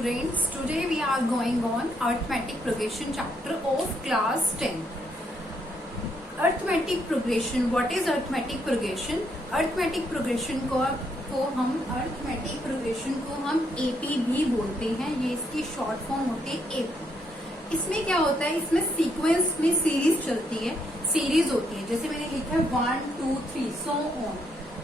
students, today we are going on arithmetic progression chapter of class 10. Arithmetic progression, what is arithmetic progression? Arithmetic progression को हम arithmetic progression को हम AP भी बोलते हैं, ये इसकी शॉर्ट फॉर्म होती है AP। इसमें क्या होता है, इसमें सीक्वेंस में सीरीज चलती है, सीरीज होती है, जैसे मैंने लिखा है 1 2 3 सो ऑन।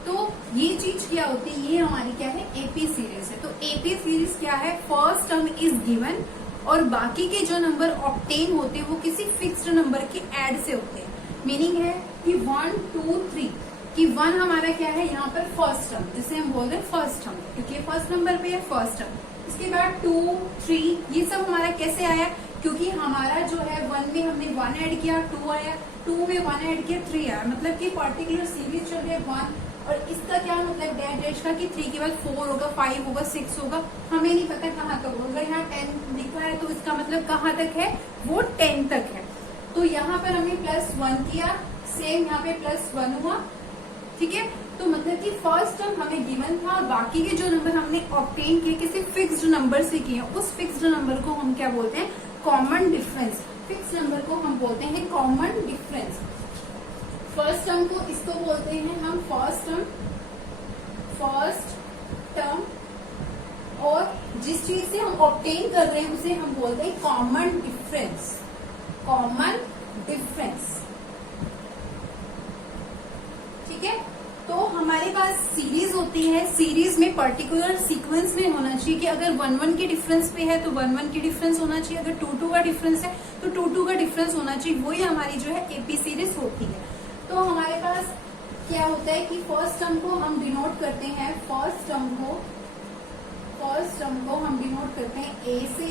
तो ये चीज क्या होती है, ये हमारी क्या है, एपी सीरीज है। तो एपी सीरीज क्या है, फर्स्ट टर्म इज गिवन और बाकी के जो नंबर ऑब्टेन होते हैं वो किसी फिक्स्ड नंबर के ऐड से होते हैं। मीनिंग है कि 1 2 3 कि 1 हमारा क्या है यहाँ पर फर्स्ट टर्म, जिसे हम बोल रहे हैं फर्स्ट टर्म, क्योंकि फर्स्ट नंबर पे है फर्स्ट टर्म। इसके बाद 2 3 ये सब हमारा कैसे आया, क्योंकि हमारा जो है 1 में हमने 1 ऐड किया, 2 आया, 2 में 1 ऐड किया, 3 आया। मतलब कि पर्टिकुलर सीरीज चल रही है 1 और इसका क्या मतलब डैश डैश का कि 3 के बाद 4 होगा, 5 होगा, 6 होगा, हमें नहीं पता कहाँ तक होगा। यहाँ 10 लिखा है तो इसका मतलब कहाँ तक है, वो 10 तक है। तो यहाँ पर हमने +1 किया, सेम यहाँ पे +1 हुआ, ठीक है। तो मतलब कि फर्स्ट टर्म हमें गिवन था और बाकी के जो नंबर हमने ऑब्टेन किए किसी फिक्स्ड नंबर से किए, उस फिक्स्ड नंबर को हम क्या बोलते हैं, कॉमन डिफरेंस। फिक्स्ड नंबर को हम बोलते हैं कॉमन डिफरेंस। फर्स्ट टर्म को इसको बोलते हैं हम फर्स्ट टर्म और जिस चीज से हम ऑब्टेन कर रहे हैं उसे हम बोलते हैं कॉमन डिफरेंस। कॉमन डिफरेंस, ठीक है। तो हमारे पास सीरीज होती है, सीरीज में पर्टिकुलर सीक्वेंस में होना चाहिए कि अगर 1 1 के डिफरेंस पे है तो 1 1 के डिफरेंस होना चाहिए, अगर 2 2 का डिफरेंस है तो 2 2 का डिफरेंस होना चाहिए। वही हमारी जो है एपी सीरीज होती है। तो हमारे पास क्या होता है कि फर्स्ट टर्म को हम डिनोट करते हैं, फर्स्ट टर्म को हम डिनोट करते हैं ए से,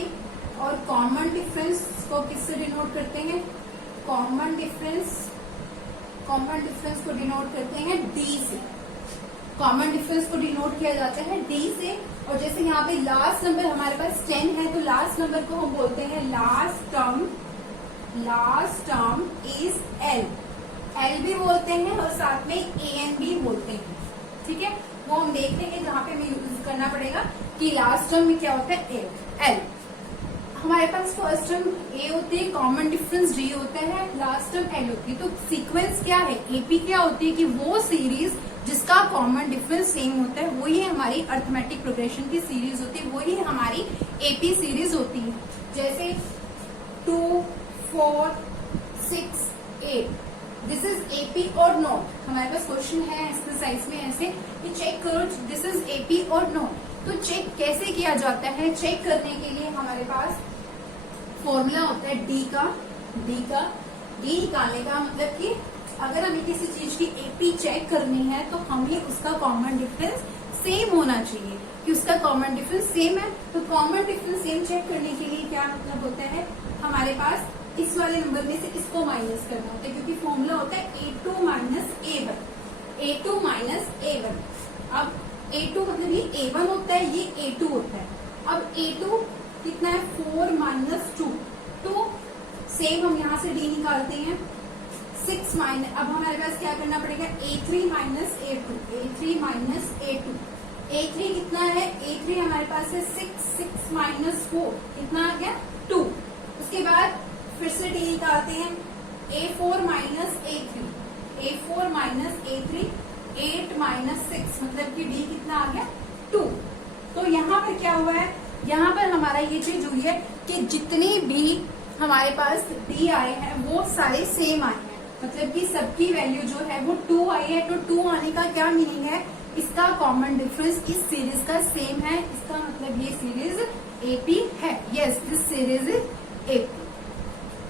और कॉमन डिफरेंस को किससे डिनोट करते हैं, कॉमन डिफरेंस को डिनोट करते हैं डी से। कॉमन डिफरेंस को डिनोट किया जाता है डी से। और जैसे यहाँ पे लास्ट नंबर हमारे पास 10 है तो लास्ट नंबर को हम बोलते हैं लास्ट टर्म इज एल भी बोलते हैं और साथ में एन भी बोलते हैं, ठीक है। वो हम देख लेंगे जहाँ पे हमें यूज करना पड़ेगा कि लास्ट टर्म में क्या होता है, एल। हमारे पास फर्स्ट टर्म ए होती है, कॉमन डिफरेंस डी होता है, लास्ट टर्म एल होती है। तो सीक्वेंस क्या है, एपी क्या होती है कि वो सीरीज जिसका कॉमन डिफरेंस सेम होता है वही हमारी अरिथमेटिक प्रोग्रेशन की सीरीज होती है, वही हमारी एपी सीरीज होती है। जैसे 2 4 6 8 दिस इज एपी और नॉट। हमारे पास क्वेश्चन है एक्सरसाइज में ऐसे कि चेक करो दिस इज एपी और नॉट। तो चेक कैसे किया जाता है, चेक करने के लिए हमारे पास फॉर्मूला होता है डी निकालने का। मतलब कि अगर हमें किसी चीज की एपी चेक करनी है तो हमें उसका कॉमन डिफरेंस सेम होना चाहिए कि उसका कॉमन डिफरेंस सेम है। तो कॉमन डिफरेंस सेम चेक करने के लिए क्या मतलब होता है, हमारे पास इस वाले नंबर में से इसको माइनस करना होता है, क्योंकि फॉर्मूला होता है A2 माइनस A1। अब A2 मतलब ये A1 होता है, ये A2 होता है। अब A2 कितना है, 4 माइनस 2। तो सेम हम यहाँ से D निकालते हैं, 6 माइनस, अब हमारे पास क्या करना पड़ेगा, A3 माइनस A2। A3 कितना है, A3 हमारे पास है 6 माइनस 4 कितना आ गया, 2। उसके बाद फिर से डी निकालते हैं, A4 माइनस A3, 8 माइनस 6 मतलब कि डी कितना आ गया, 2। तो यहाँ पर क्या हुआ है, यहाँ पर हमारा ये चीज हुई है कि जितने भी हमारे पास डी आए हैं वो सारे सेम आए हैं, मतलब कि सबकी वैल्यू जो है वो 2 आई है। तो 2 आने का क्या मीनिंग है, इसका कॉमन डिफरेंस इस सीरीज का सेम है, इसका मतलब ये सीरीज एपी है। Yes, this series is AP.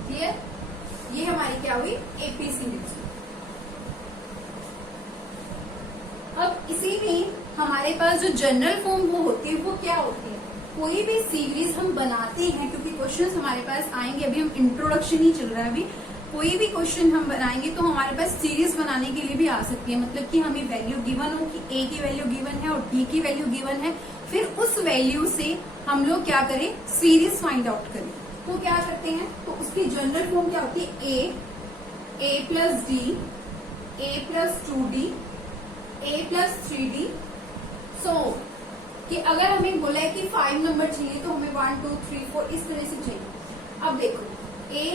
Clear, ये हमारी क्या हुई, एपी सीरीज। अब इसी में हमारे पास जो जनरल फॉर्म वो होती है, वो क्या होती है, कोई भी सीरीज हम बनाते हैं, क्योंकि क्वेश्चंस हमारे पास आएंगे, अभी हम इंट्रोडक्शन ही चल रहा है, अभी कोई भी क्वेश्चन हम बनाएंगे तो हमारे पास सीरीज बनाने के लिए भी आ सकती है। मतलब कि हमें वैल्यू गिवन हो कि ए की वैल्यू गिवन है और डी की वैल्यू गिवन है, फिर उस वैल्यू से हम लोग क्या करें, सीरीज फाइंड आउट करें। तो क्या करते हैं, तो उसकी जनरल फॉर्म क्या होती है, ए प्लस डी, A+2D, A+3D, सो कि अगर हमें बोला है कि 5 नंबर चाहिए तो हमें 1 2 3 4 इस तरह से चाहिए। अब देखो a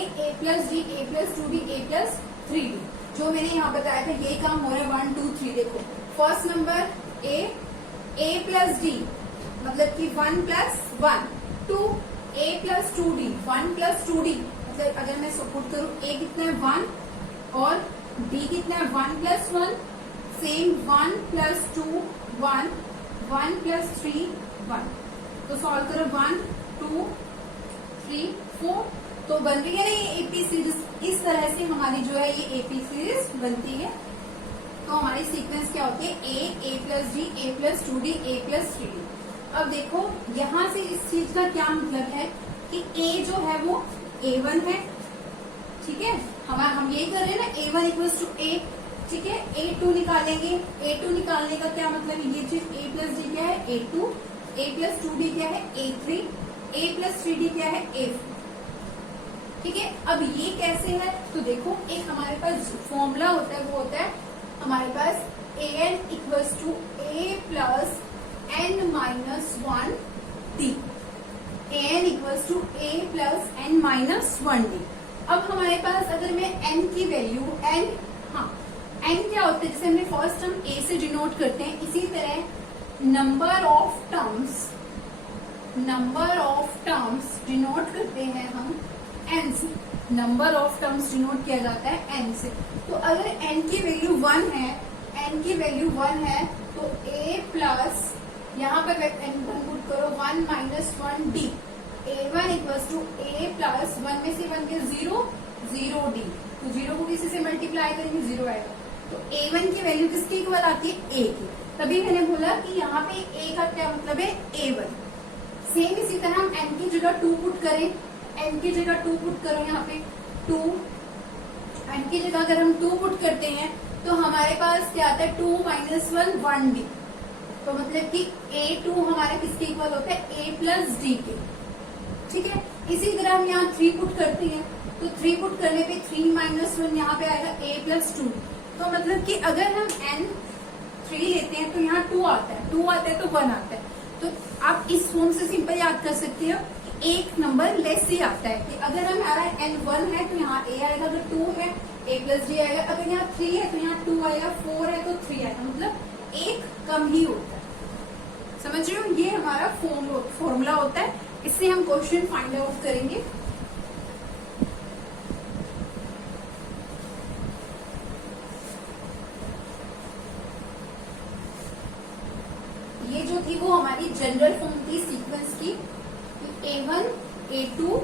plus D, a plus 2d, a plus 3d, जो मैंने यहाँ बताया था ये काम हो रहा है 1 2 3। देखो first number a plus D मतलब कि 1 plus 1, 2 a plus 2d 1 plus 2d, मतलब अगर मैं सपोर्ट करूँ a कितना है 1 और d कितना है 1 प्लस 1, सेम 1 प्लस 2 1, 1 प्लस 3 1, तो सॉल्व करो 1 2 3 4, तो बन रही है ना ये एपी सीरीज। इस तरह से हमारी जो है ये एपी सीरीज बनती है। तो हमारी सीक्वेंस क्या होती है a plus D, a plus 2d, a plus 3d। अब देखो यहाँ से इस चीज का क्या मतलब है कि a जो है वो a1 है, ठीक है, हम यही कर रहे हैं ना, a1 इक्वल्स टू a, ठीक है। a2 निकालेंगे, a2 निकालने का क्या मतलब है, ये चीज a प्लस डी क्या है a2, a प्लस 2d क्या है a3, a प्लस 3d क्या है a4, ठीक है। अब ये कैसे है, तो देखो एक हमारे पास फॉर्मूला होता है, वो होता है हमारे पास an equals to a plus n minus 1d, an equals to a plus n minus 1d। अब हमारे पास अगर मैं n की वैल्यू n, हाँ n क्या होता है, जैसे हमने फर्स्ट टर्म a से डिनोट करते हैं, इसी तरह नंबर ऑफ टर्म्स डिनोट करते हैं हम n से, नंबर ऑफ टर्म्स डिनोट किया जाता है n से। तो अगर n की वैल्यू 1 है, n की वैल्यू 1 है तो a प्लस यहाँ पर n पुट करो 1 minus 1d, a1 equals to a plus 1 में से 1 के 0 0d, तो 0 को किसी से मल्टीप्लाई करेंगे 0 आएगा। तो a1 की वैल्यू किसके इक्वल आती है a की, तभी मैंने बोला कि यहाँ पे a का क्या मतलब है a1। सेम इसी तरह हम n की जगह 2 पुट करें, n की जगह 2 पुट करो, यहाँ पे 2, n की जगह अगर हम 2 पुट करते हैं तो हमारे पास क्या आता है 2 माइनस 1 1d, तो मतलब कि a2 हमारा किसके इक्वल होता है a प्लस डी के, ठीक है। इसी तरह हम यहाँ 3 पुट करते हैं, तो 3 पुट करने पे 3 माइनस 1 यहाँ पे आएगा a प्लस 2, तो मतलब कि अगर हम n 3 लेते हैं तो यहाँ 2 आता है, 2 आता है तो 1 आता है। तो आप इस फॉर्म से सिंपल याद कर सकते हो, एक नंबर लेस ही आता है कि अगर हमारा n 1 है तो यहाँ a आएगा, अगर 2 है a प्लस डी आएगा, अगर यहाँ 3 है तो यहाँ 2 आएगा, 4 है तो 3 आएगा, मतलब एक कम ही होता है। समझ रहे हो, ये हमारा फॉर्मूला होता है, इससे हम क्वेश्चन फाइंड आउट करेंगे। ये जो थी वो हमारी जनरल फॉर्म थी सीक्वेंस की, a1 a2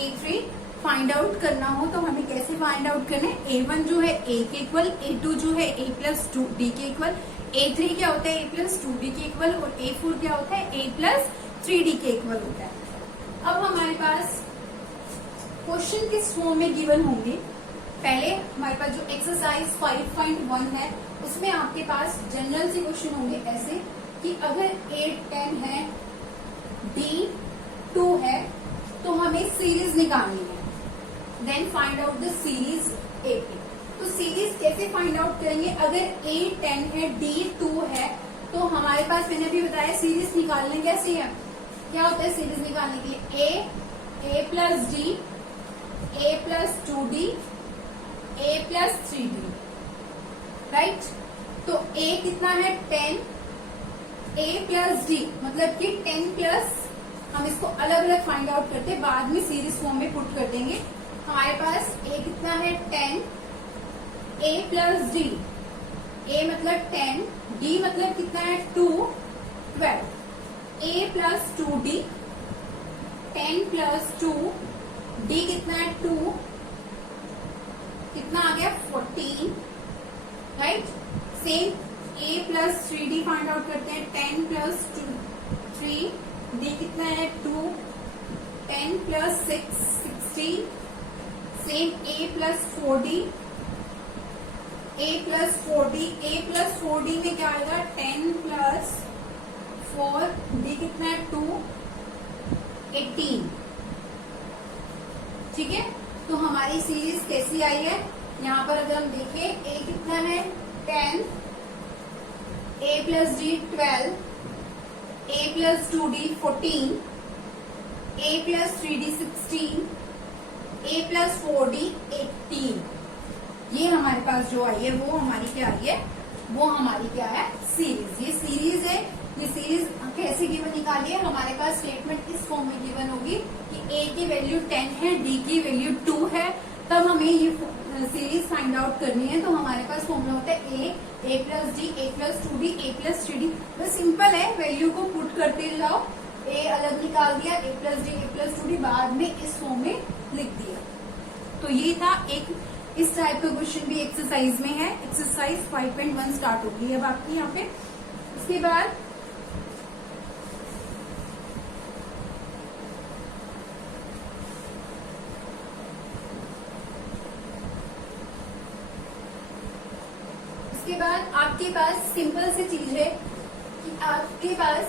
a3 find out करना हो तो हमें कैसे फाइंड आउट करना है, a1 जो है a के इक्वल, a2 जो है a प्लस 2d के इक्वल, a3 क्या होता है a प्लस 2d के इक्वल, और a4 क्या होता है a प्लस 3d के इक्वल होता है। अब हमारे पास क्वेश्चन किस फॉर्म में गिवन होंगे, पहले हमारे पास जो एक्सरसाइज 5.1 है उसमें आपके पास जनरल से क्वेश्चन होंगे ऐसे कि अगर a 10 है d 2 है तो हमें सीरीज निकालनी है, then find out the series AP। तो सीरीज कैसे फाइंड आउट करेंगे, अगर a 10 है d 2 है तो हमारे पास मैंने भी बताया सीरीज निकालने कैसे है, क्या होता है सीरीज निकालने के लिए a plus d, a plus 2d, a plus 3d, right. तो a कितना है 10, a प्लस d मतलब कि 10 प्लस, हम इसको अलग अलग फाइंड आउट करते हैं, बाद में सीरीज फॉर्म में पुट कर देंगे। हमारे पास a कितना है 10, a प्लस d, a मतलब 10, d मतलब कितना है 2 12, a plus 2d, 10 plus 2, d कितना है 2, कितना आ गया 14, right. Same a plus 3d find out करते हैं, 10 प्लस 3, d कितना है 2, 10 plus 6 16, same a plus 4d, a plus 4d, a plus 4d में क्या आएगा 10 प्लस 4, d कितना है 2 18, ठीक है। तो हमारी सीरीज कैसी आई है, यहाँ पर अगर हम देखें a कितना है 10, a plus d 12, a plus 2d 14, a plus 3d 16, a plus 4d 18। ये हमारे पास जो आई है वो हमारी क्या आई है, वो हमारी क्या है, सीरीज। ये सीरीज है। ये सीरीज कैसे गिवन निकाली है, हमारे पास स्टेटमेंट इस फॉर्म में गिवन होगी कि a की वैल्यू 10 है, d की वैल्यू 2 है, तब हमें ये सीरीज फाइंड आउट करनी है। तो हमारे पास फॉर्मूला होता है a plus D, a plus 2d, a plus 3d। बस सिंपल है, वैल्यू को पुट करते जाओ, a अलग निकाल दिया, a plus D, a plus 2d, बाद में इस फॉर्म में लिख दिया। तो ये था एक, इस टाइप का क्वेश्चन भी एक्सरसाइज में है। एक्सरसाइज 5.1 स्टार्ट होगी अब आपकी यहाँ पे। इसके बाद आपके पास सिंपल सी चीज है कि आपके पास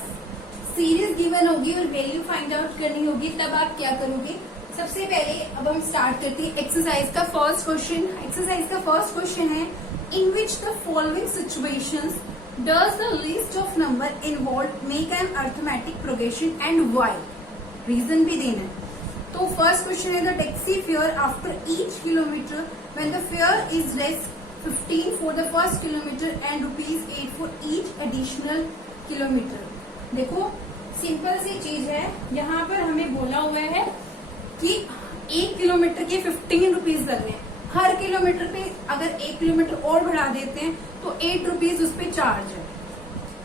सीरीज गिवन होगी और वैल्यू फाइंड आउट करनी होगी, तब आप क्या करोगे। सबसे पहले अब हम स्टार्ट करते हैं एक्सरसाइज का फर्स्ट क्वेश्चन। एक्सरसाइज का फर्स्ट क्वेश्चन है, in which the following situations does the list of number involve make an arithmetic progression and why. Reason भी देना है। तो फर्स्ट क्वेश्चन है, the taxi fare after each kilometre when the fare is less 15 for the first kilometer and ₹8 for each additional kilometer। देखो simple सी चीज है, यहाँ पर हमें बोला हुआ है कि 1 किलोमीटर के 15 रुपीज लग रहे हैं। हर किलोमीटर पे अगर 1 किलोमीटर और बढ़ा देते हैं तो 8 रुपीज उस पर चार्ज है।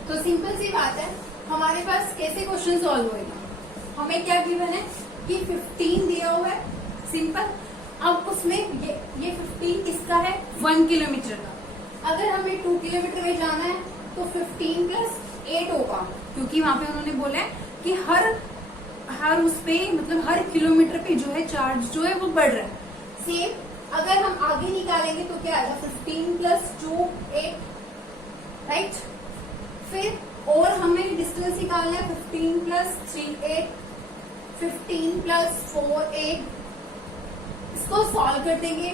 तो सिंपल सी बात है, हमारे पास कैसे क्वेश्चन सॉल्व होएगा। हमें क्या गिवन है कि 15 दिया हुआ है, सिंपल। अब उसमें ये 15 किसका है, 1 किलोमीटर का। अगर हमें 2 किलोमीटर में जाना है तो 15 प्लस 8 होगा, क्योंकि वहां पे उन्होंने बोला है कि हर उस पे मतलब हर किलोमीटर पे जो है चार्ज जो है वो बढ़ रहा है। सेम अगर हम आगे निकालेंगे तो क्या आएगा, 15 प्लस 2 8, राइट। फिर और हमें डिस्टेंस निकालना है, 15 प्लस 3 8, 15 प्लस 4 8। इसको सॉल्व कर देंगे।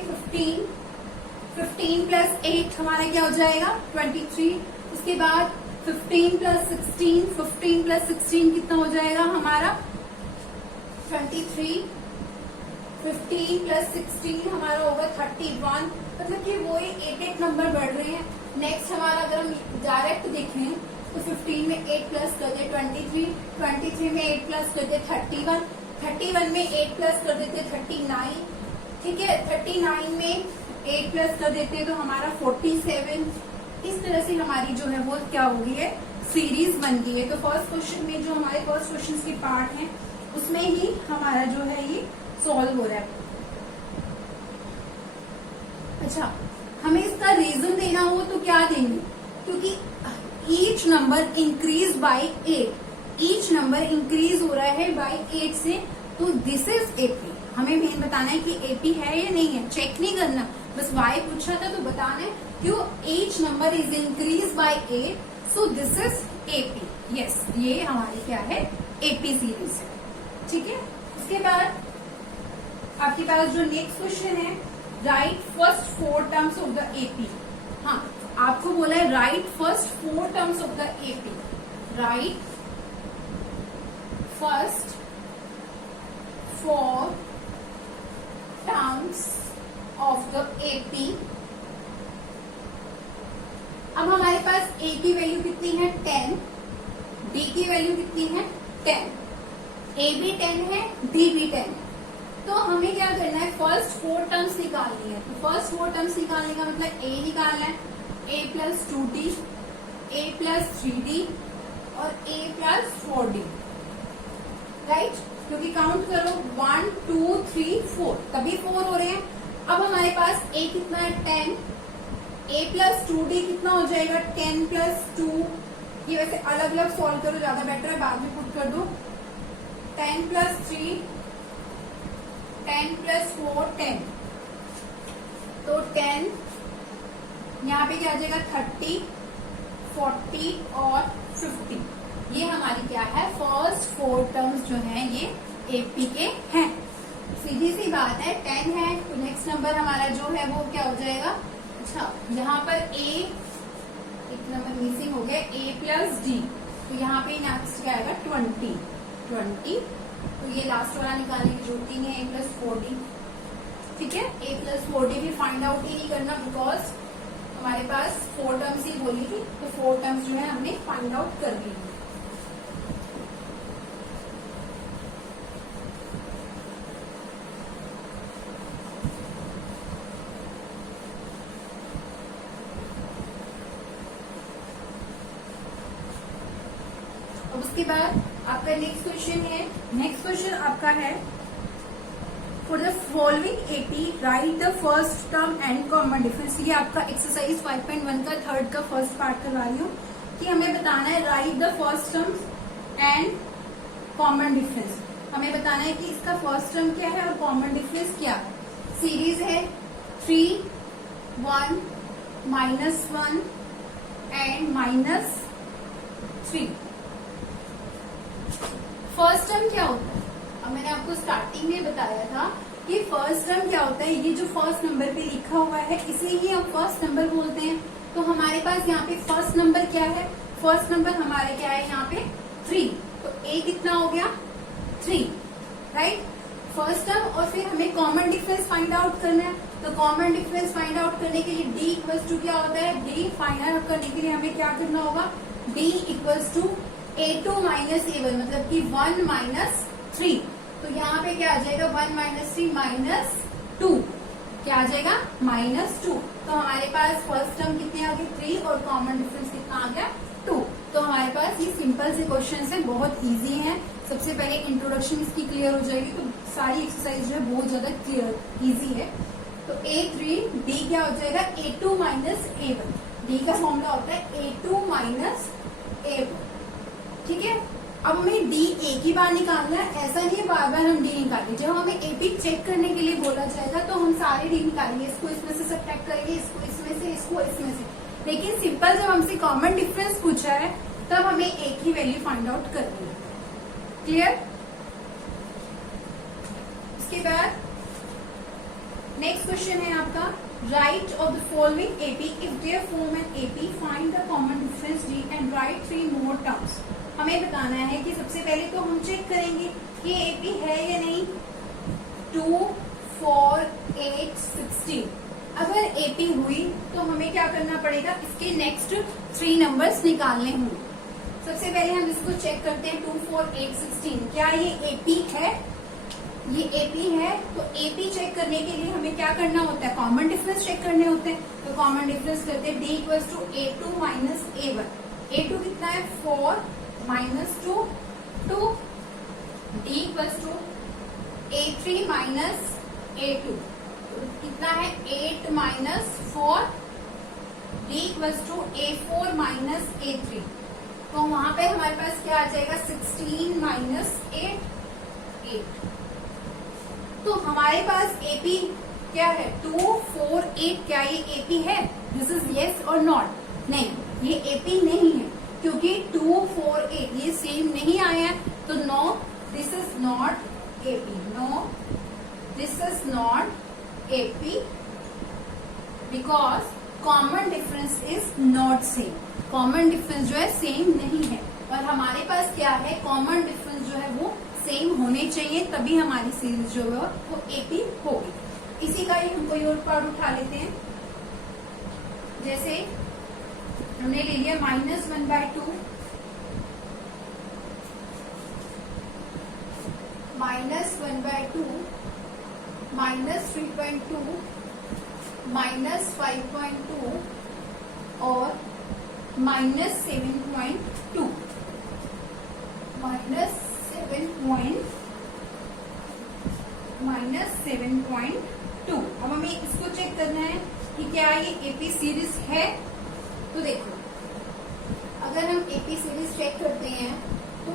15 प्लस 8 हमारा क्या हो जाएगा, 23। उसके बाद 15 प्लस 16, 15 प्लस 16 कितना हो जाएगा हमारा, 23। 15 प्लस 16 हमारा होगा 31। मतलब कि वो 8 नंबर बढ़ रहे हैं। नेक्स्ट हमारा अगर हम डायरेक्ट देखें तो 15 में 8 प्लस कर दे 23, 23 में 8 प्लस कर दे 31, 31 में 8 प्लस कर देते 39, ठीक है। 39 में 8 प्लस कर देते हैं तो हमारा 47। इस तरह से हमारी जो है वो क्या हो गई है, सीरीज बन गई है। तो फर्स्ट क्वेश्चन में जो हमारे फर्स्ट क्वेश्चन के पार्ट हैं उसमें ही हमारा जो है ये सॉल्व हो रहा है। अच्छा, हमें इसका रीजन देना हो तो क्या देंगे, क्योंकि each number increase by 8, each number increase हो रहा है बाय 8 से, तो दिस इज एपी। हमें मेन बताना है कि एपी है या नहीं है, चेक नहीं करना, बस वाई पूछा था तो बताना है क्यों each number is increase by 8, so this is AP. Yes, ये हमारी क्या है, एपी सीरीज है, ठीक है। उसके बाद आपके पास जो नेक्स्ट क्वेश्चन है, right first 4 terms of the AP. हाँ, आपको बोला है right first 4 terms of the AP. Right first 4 terms of the AP. अब हमारे पास ए की वैल्यू कितनी है, 10, डी की वैल्यू कितनी है, 10, ए भी 10 है, डी भी 10 है। तो हमें क्या करना है, फर्स्ट 4 टर्म्स निकालनी है। तो फर्स्ट 4 टर्म्स निकालने का मतलब ए निकालना है, ए प्लस 2d, ए प्लस 3d और ए प्लस 4d, राइट। क्योंकि काउंट करो 1 2 3 4, तभी 4 हो रहे हैं। अब हमारे पास a कितना है, 10, a प्लस 2d कितना हो जाएगा, 10 प्लस 2। ये वैसे अलग अलग सॉल्व करो, ज्यादा बेटर है, बाद में पुट कर दो। 10 प्लस 3, 10 प्लस 4 10, तो 10 यहाँ पे क्या आ जाएगा, 30 40 और 50। ये हमारी क्या है, फर्स्ट 4 टर्म्स जो हैं ये एपी के हैं। सीधी सी बात है, 10 है तो नेक्स्ट नंबर हमारा जो है वो क्या हो जाएगा। अच्छा, यहाँ पर एक नंबर मिसिंग हो गया, a प्लस डी। तो यहाँ पे नेक्स्ट क्या आएगा 20। तो ये लास्ट वाला निकालने की जरूरत ही नहीं है, a+4d। ठीक है, a+4d भी फाइंड आउट ही नहीं करना, बिकॉज हमारे पास 4 टर्म्स ही बोली थी, तो 4 टर्म्स जो है हमने फाइंड आउट कर ली। उसके बाद आपका नेक्स्ट क्वेश्चन है, नेक्स्ट क्वेश्चन आपका है for the following AP right the first term and common difference. ये आपका एक्सरसाइज 5.1 का थर्ड का फर्स्ट पार्ट करवा रही हूँ कि हमें बताना है right the first term and common difference. हमें बताना है कि इसका फर्स्ट टर्म क्या है और कॉमन डिफरेंस क्या है। सीरीज है 3, 1, -1 एंड -3। फर्स्ट टर्म क्या होता है, अब मैंने आपको स्टार्टिंग में बताया था कि फर्स्ट टर्म क्या होता है। ये जो फर्स्ट नंबर पे लिखा हुआ है इसे ही हम फर्स्ट नंबर बोलते हैं। तो हमारे पास यहाँ पे फर्स्ट नंबर क्या है, फर्स्ट नंबर हमारे क्या है यहाँ पे 3। तो a कितना हो गया 3, राइट, फर्स्ट टर्म। और फिर हमें कॉमन डिफरेंस फाइंड आउट करना है। तो कॉमन डिफरेंस फाइंड आउट करने के लिए d इक्वल्स टू क्या होता है, d फाइंड आउट करने के लिए हमें क्या करना होगा, d equals to a2 minus a1, मतलब कि 1 - 3। तो यहाँ पे क्या आ जाएगा 1 - 3 -2, क्या आ जाएगा -2। तो हमारे पास फर्स्ट टर्म कितने आ गए 3 और कॉमन डिफरेंस कितना आ गया 2। तो हमारे पास ये सिंपल से क्वेश्चन है, बहुत इजी है। सबसे पहले इंट्रोडक्शन इसकी क्लियर हो जाएगी तो सारी एक्सरसाइज जो है बहुत ज्यादा क्लियर इजी है। तो a3 d क्या हो जाएगा a2 माइनस a1। d का फॉर्मूला होता है a2 माइनस a1। ठीक है, अब हमें डी ए की बार निकालना है। ऐसा नहीं है बार बार हम डी निकालेंगे। जब हमें एपी चेक करने के लिए बोला जाएगा तो हम सारे डी निकालेंगे, इसको इसमें से सब्ट्रैक्ट करेंगे, इसको इसमें से, इसको इसमें से। लेकिन सिंपल जब हमसे कॉमन डिफरेंस पूछा है तब हमें एक ही वैल्यू फाइंड आउट करनी है। क्लियर। उसके बाद नेक्स्ट क्वेश्चन है आपका right of the following AP if there form an AP find the common difference D and right 3 more terms. हमें बताना है कि सबसे पहले तो हम चेक करेंगे कि एपी है या नहीं। 2, 4, 8, 16 अगर एपी हुई तो हमें क्या करना पड़ेगा, इसके नेक्स्ट 3 नंबर्स निकालने होंगे। सबसे पहले हम इसको चेक करते हैं 2, 4, 8, 16 क्या ये एपी है, ये एपी है। तो एपी चेक करने के लिए हमें क्या करना होता है, कॉमन डिफरेंस चेक करने होते हैं। तो कॉमन डिफरेंस करते हैं d equals to a2 minus a1। a2 कितना है 4 -2 2, d equals to a3 minus a2 कितना है 8 - 4, d equals to a4 minus a3। तो वहां पे हमारे पास क्या आ जाएगा 16 - 8। तो हमारे पास एपी क्या है 2, 4, 8। क्या ये एपी है, दिस इज येस और नॉट। नहीं, ये एपी नहीं है क्योंकि 2, 4, 8 ये सेम नहीं आया है। तो no this is not AP, no this is not AP because common difference is not same. Common difference जो है सेम नहीं है और हमारे पास क्या है, कॉमन डिफरेंस जो है वो सेम होने चाहिए, तभी हमारी सीरीज जो है वो एपी होगी। इसी का ही हम कोई और पार्ट उठा लेते हैं। जैसे हमने ले लिया -1/2, -1/2, -3.2, -5.2 और -7.2, -7.2। अब हमें इसको चेक करना है कि क्या ये एपी सीरीज है। तो देखो अगर हम एपी सीरीज चेक करते हैं तो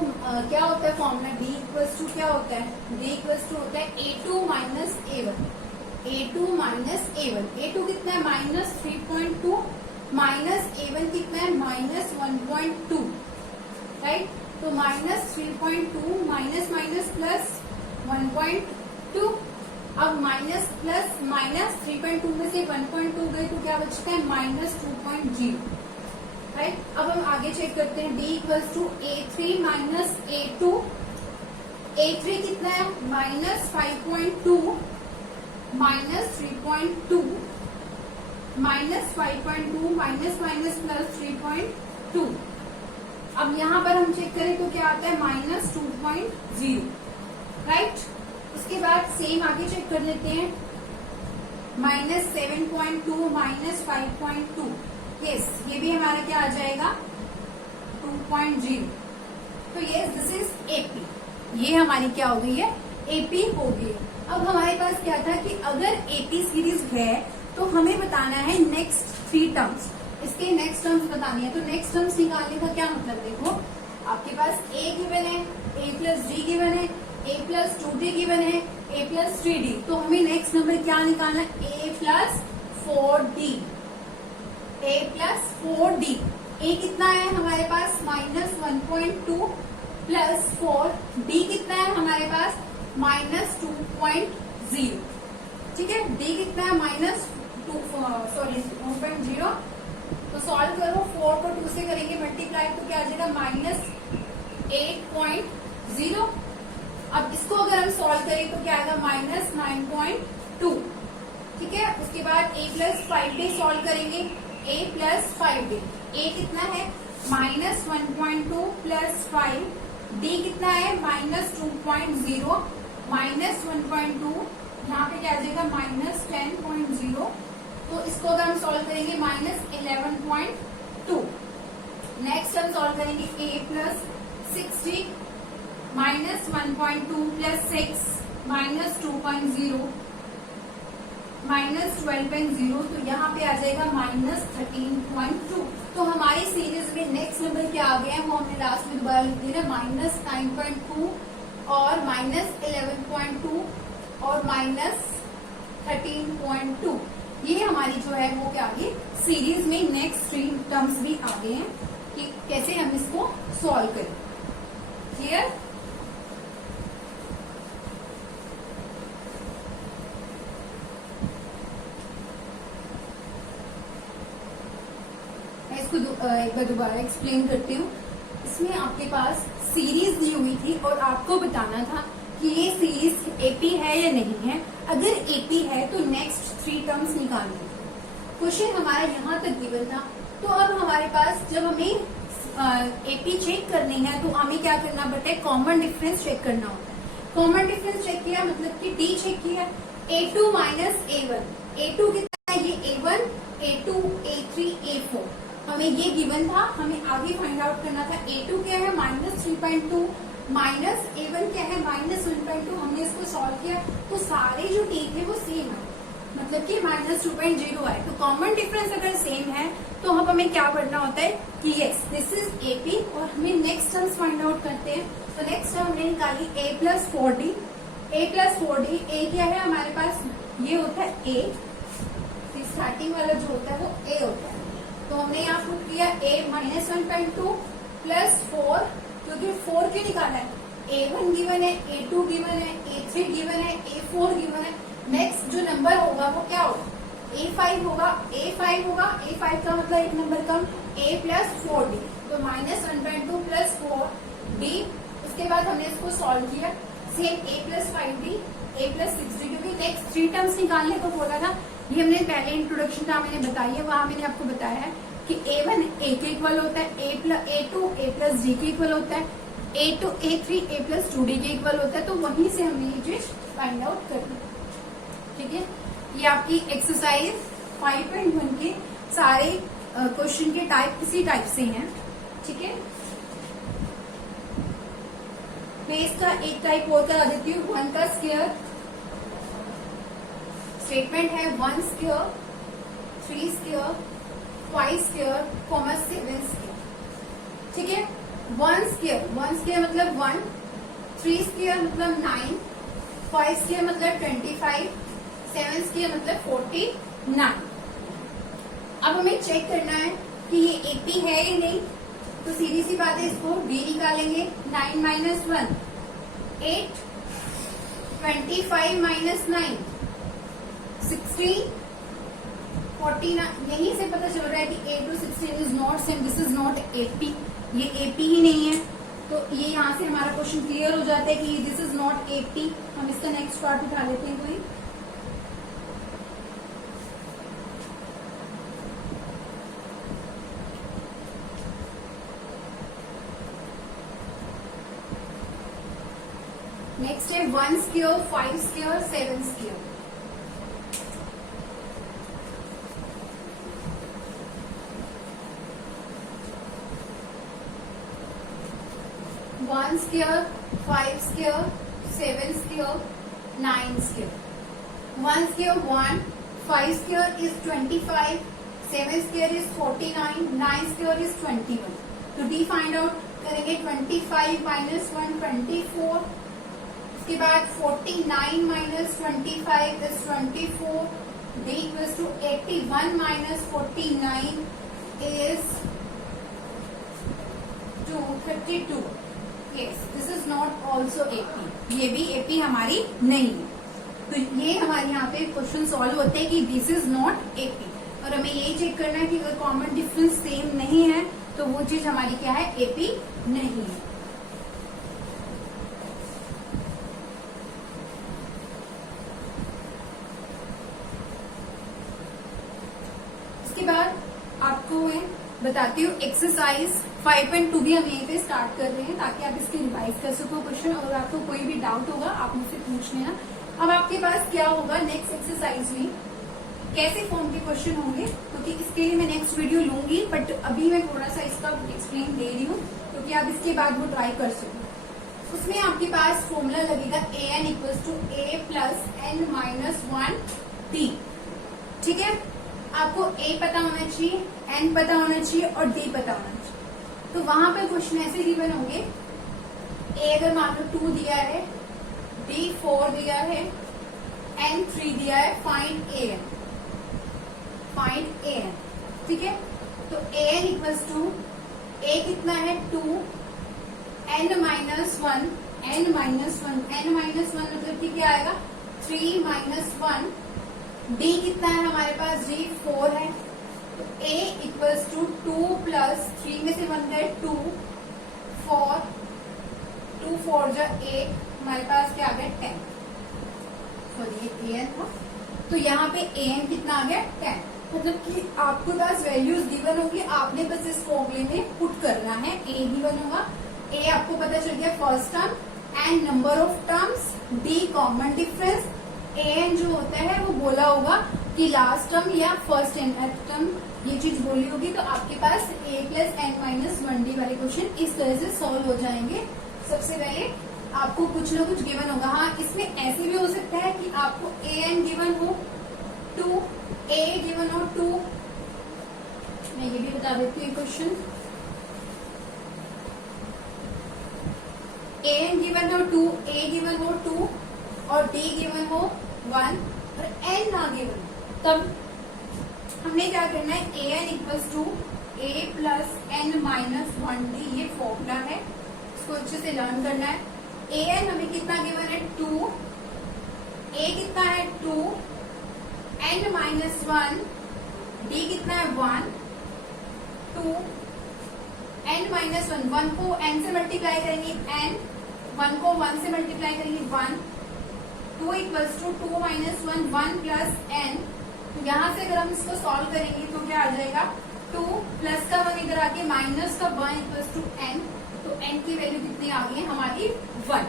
क्या होता है फॉर्मूला d इक्वल्स टू क्या होता है, d इक्वल्स टू होता है a2 minus a1। a2 minus a1, a2 कितना है -3.2 माइनस a1 कितना है -1.2, राइट। तो -3.2 माइनस माइनस प्लस 1.2। अब माइनस प्लस माइनस 3.2 में से 1.2 गए तो क्या बचता है -2.0। राइट। अब हम आगे चेक करते हैं, d equals to A3 minus A2। A3 कितना है, minus 5.2 minus 3.2 minus 5.2 minus minus plus 3.2। अब यहाँ पर हम चेक करें तो क्या आता है, माइनस 2.0, राइट। उसके बाद सेम आगे चेक कर लेते हैं, माइनस 7.2 माइनस 5.2, यस ये भी हमारा क्या आ जाएगा 2.0। तो यस दिस इज एपी, ये हमारी क्या हो गई है, एपी हो गई। अब हमारे पास क्या था कि अगर एपी सीरीज है तो हमें बताना है नेक्स्ट 3 टर्म्स, इसके नेक्स्ट टर्म्स बतानी है। तो नेक्स्ट टर्म्स निकालने का क्या मतलब, देखो आपके पास a गिवन है, a प्लस डी गिवन है, a प्लस 2d गिवन है, a प्लस 3d। तो हमें नेक्स्ट नंबर क्या निकालना है, a plus 4d, a plus 4d। a कितना है हमारे पास, माइनस 1.2 प्लस 4, d कितना है हमारे पास, माइनस 2.0, ठीक है। d कितना है, माइनस 2.0। तो सॉल्व करो, 4 को 2 से करेंगे मल्टीप्लाई तो क्या आ जाएगा, माइनस 8.0। अब इसको अगर हम सॉल्व करें तो क्या आएगा, माइनस 9.2, ठीक है। उसके बाद a प्लस 5d सॉल्व करेंगे, a प्लस 5d, a कितना है, माइनस 1.2 प्लस 5, d कितना है, माइनस 2.0 माइनस 1.2, यहाँ पे क्या आ जाएगा, माइनस 10.0। तो इसको अगर हम सॉल्व करेंगे माइनस 11.2। नेक्स्ट हम सॉल्व करेंगे a plus 60 minus 1.2 plus 6 minus 2.0 minus 12.0। तो यहाँ पे आ जाएगा माइनस 13.2। तो हमारी सीरीज में नेक्स्ट नंबर क्या आ गया है, वो हमने लास्ट में दोबारा लिख दिया, माइनस 9.2 और माइनस 11.2 और माइनस 13.2। ये हमारी जो है वो क्या आ गई सीरीज में नेक्स्ट 3 टर्म्स भी आ गए हैं कि कैसे हम इसको सॉल्व करें। क्लियर? मैं इसको एक बार दोबारा एक्सप्लेन करती हूँ। इसमें आपके पास सीरीज दी हुई थी और आपको बताना था कि ये सीरीज एपी है या नहीं है। अगर एपी है तो नेक्स्ट 3 टर्म्स निकालनी। क्वेश्चन हमारा यहाँ तक गिवन था। तो अब हमारे पास जब हमें एपी चेक करनी है तो हमें क्या करना पड़ता है, कॉमन डिफरेंस चेक करना होता है। कॉमन डिफरेंस चेक किया मतलब कि डी चेक किया, A2 माइनस A1, A2 कितना है, ये A1, A2, A3, A4 हमें ये गिवन था। हमें आगे फाइंड आउट करना था A2 क्या है, माइनस 3.2 माइनस A1 क्या है, माइनस 1.2। हमने इसको सॉल्व किया तो सारे जो टी थे वो सेम है, मतलब कि माइनस 2.0 आए। तो कॉमन डिफरेंस अगर सेम है तो अब हमें क्या करना होता है कि यस दिस इज एपी और हमें नेक्स्ट टर्म्स फाइंड आउट करते हैं। तो नेक्स्ट टर्म हमने निकाली a plus 4d, a plus 4d। a क्या है हमारे पास, ये होता है a, स्टार्टिंग वाला जो होता है वो a होता है। तो हमने यहाँ पुट किया a माइनस 1.2 प्लस 4, क्योंकि 4 क्यों निकाला है, A1 गिवन है, A2 गिवन है, A3 गिवन है, A4 गिवन है। नेक्स्ट जो नंबर होगा वो क्या होगा, A5 होगा, A5 होगा, A5 का मतलब एक number come, A plus 4D। तो माइनस 1.2 प्लस 4D। उसके बाद हमने इसको सॉल्व किया, same A plus 5D, A plus 6D, क्योंकि नेक्स्ट 3 टर्म्स निकालने को बोला था। ये हमने पहले इंट्रोडक्शन का मैंने बताई है, वहां मैंने आपको बताया है कि A1 A के इक्वल होता है, A2 A प्लस D के इक्वल होता है, A2 A3 A plus 2D के इक्वल होता है। तो वहीं से हमने ये चीज फाइंड आउट करनी। ठीक है, ये आपकी एक्सरसाइज 5.1 के सारे क्वेश्चन के टाइप इसी टाइप से हैं। ठीक है, मैं इसका एक टाइप और करा देती हूँ, 1 का स्क्वायर। स्टेटमेंट है 1 स्क्वायर, 3 स्क्वायर, 5 स्क्वायर, 7 स्क्वायर। ठीक है, 1 स्क्वायर मतलब 1, 3 स्क्वायर मतलब 9, 5 स्क्वायर मतलब 25, 7 स्क्वायर मतलब 49। अब हमें चेक करना है कि ये एपी है या नहीं। तो सीधी सी बात है, इसको डी निकालेंगे, 9 माइनस 1 8, 25 माइनस 9 16, 49, यहीं से पता चल रहा है कि 8 to 16 is not same, this is not AP, ये AP ही नहीं है। तो ये यहाँ से हमारा क्वेश्चन क्लियर हो जाता है कि दिस इज नॉट AP। हम इसका नेक्स्ट पार्ट उठा लेते हैं कोई। नेक्स्ट है 1 square, 5 square, 7 square. One square, 5 square, 7 square, 9 square. 1 square 1, 5 square is 25, 7 square is 49, 9 square is 21। तो डी फाइंड आउट करेंगे। 25 माइनस 1 24, उसके बाद 49 माइनस 25 इज 24, डी इक्वल्स टू 81 माइनस 49 is 232। Yes, this is not also AP, ये भी AP हमारी नहीं है। तो ये हमारे यहाँ पे क्वेश्चन सॉल्व होते हैं कि दिस इज नॉट AP, और हमें यही चेक करना है कि अगर कॉमन डिफरेंस सेम नहीं है तो वो चीज हमारी क्या है, AP नहीं है। उसके बाद आपको मैं बताती हूँ एक्सरसाइज 5.2 भी हम यहीं पे स्टार्ट कर रहे हैं ताकि आप इसके रिवाइज कर सको क्वेश्चन, और आपको कोई भी डाउट होगा आप मुझसे पूछ लेना। अब आपके पास क्या होगा नेक्स्ट एक्सरसाइज में, कैसे फॉर्म के क्वेश्चन होंगे, क्योंकि इसके लिए मैं नेक्स्ट वीडियो लूंगी, बट अभी मैं थोड़ा सा इसका एक्सप्लेन दे रही हूँ क्योंकि आप इसके बाद वो ट्राई कर सको। उसमें आपके पास फॉर्मूला लगेगा an equals to a plus n minus 1t। ठीक है, आपको a पता होना चाहिए, n पता होना चाहिए और d पता होना चाहिए। तो वहां पे क्वेश्चन ऐसे गिवन होंगे, a अगर मान लो 2 दिया है, d 4 दिया है, n 3 दिया है, फाइंड an, फाइंड an। ठीक है, तो an इक्वल्स टू a कितना है 2, n माइनस 1, n माइनस 1 मतलब कि क्या आएगा 3 माइनस 1, d कितना है हमारे पास, d 4 है, तो a इक्वल्स टू 2 प्लस 3 में से 1 गए 2, 4, 2 4 जा 8, हमारे पास क्या आ गया 10। सॉरी ये an था, तो यहाँ पे an कितना आ गया 10। मतलब कि आपके पास वैल्यूज गिवन होगी, आपने बस इस फॉर्मूले में पुट करना है। a गिवन होगा, a आपको पता चल गया first term, n number of terms, d common difference, an जो होता है वो बोला होगा कि लास्ट टर्म या फर्स्ट एंड टर्म, ये चीज बोली होगी। तो आपके पास a plus n minus 1d वाले क्वेश्चन इस तरह से सॉल्व हो जाएंगे। सबसे पहले आपको कुछ ना कुछ गिवन होगा। हाँ, इसमें ऐसे भी हो सकता है कि आपको an गिवन हो 2, a गिवन हो 2। मैं ये भी बता देती हूँ क्वेश्चन, an गिवन हो 2, a गिवन हो 2 और d गिवन हो 1 और n ना गिवन, तब हमने क्या करना है, an equals to a plus n minus 1d, ये फॉर्मूला है, इसको अच्छे से लर्न करना है। an हमें कितना गिवन है 2, a कितना है 2, n माइनस 1, d कितना है 1, 2, n माइनस 1 को n से मल्टीप्लाई करेंगे n, 1 को 1 से मल्टीप्लाई करेंगे 1, 2 equals to 2 minus 1, 1 plus n। तो यहाँ से अगर हम इसको सॉल्व करेंगे तो क्या आ जाएगा, 2 प्लस का 1 इधर आके माइनस का 1 इक्वल्स टू n, तो n की वैल्यू कितनी आ गई है हमारी 1।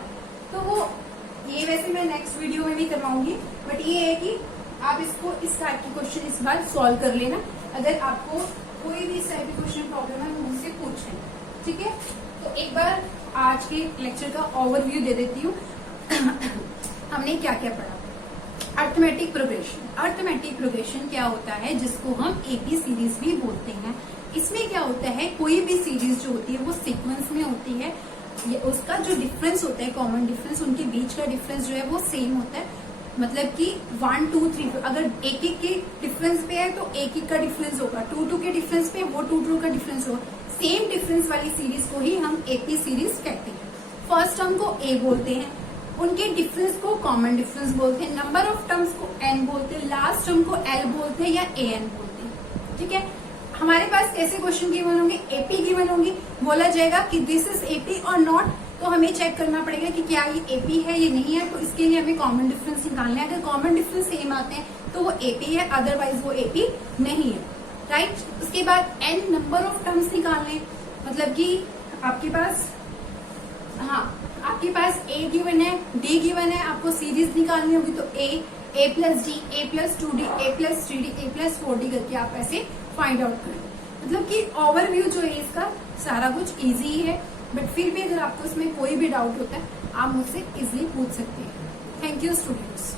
तो वो ये वैसे मैं नेक्स्ट वीडियो में भी करवाऊंगी, बट ये है कि आप इसको इस टाइप के क्वेश्चन इस बार सॉल्व कर लेना। अगर आपको कोई भी इस टाइप की क्वेश्चन प्रॉब्लम है मुझसे पूछ लेना, ठीक है। तो एक बार आज के लेक्चर का ओवरव्यू दे देती हूँ। हमने क्या क्या पढ़ा। अर्थमेटिक प्रोग्रेशन, अर्थमेटिक प्रोग्रेशन क्या होता है, जिसको हम एपी सीरीज भी बोलते हैं। इसमें क्या होता है, कोई भी सीरीज जो होती है वो सीक्वेंस में होती है, ये उसका जो डिफरेंस होता है, कॉमन डिफरेंस, उनके बीच का डिफरेंस जो है वो सेम होता है। मतलब कि 1 2 3 अगर एक एक के डिफरेंस पे है तो एक एक का डिफरेंस होगा, 2 2 के डिफरेंस पे वो 2 2 का डिफरेंस होगा। सेम डिफरेंस वाली सीरीज को ही हम एपी सीरीज कहते हैं। फर्स्ट टर्म को ए बोलते हैं, उनके डिफरेंस को कॉमन डिफरेंस बोलते हैं, नंबर ऑफ टर्म्स को एन बोलते हैं, लास्ट टर्म को एल बोलते हैं या ए एन बोलते हैं। ठीक है, हमारे पास कैसे क्वेश्चन गिवन होंगे, एपी गिवन होंगी, बोला जाएगा कि दिस इज एपी और नॉट, तो हमें चेक करना पड़ेगा कि क्या ये एपी है ये नहीं है, तो इसके लिए हमें कॉमन डिफरेंस निकालना है। अगर कॉमन डिफरेंस सेम आते हैं तो वो एपी है, अदरवाइज वो एपी नहीं है, राइट। उसके बाद एन नंबर ऑफ टर्म्स निकालने, मतलब कि आपके पास, हाँ आपके पास ए गिवन है, डी गिवन है, आपको सीरीज निकालनी होगी तो ए प्लस डी, ए प्लस 2d, ए प्लस 3d, ए प्लस 4d करके आप ऐसे फाइंड आउट करें। मतलब कि ओवरव्यू जो है इसका सारा कुछ इजी है, बट फिर भी अगर आपको इसमें कोई भी डाउट होता है आप मुझसे इजीली पूछ सकते हैं। Thank you students.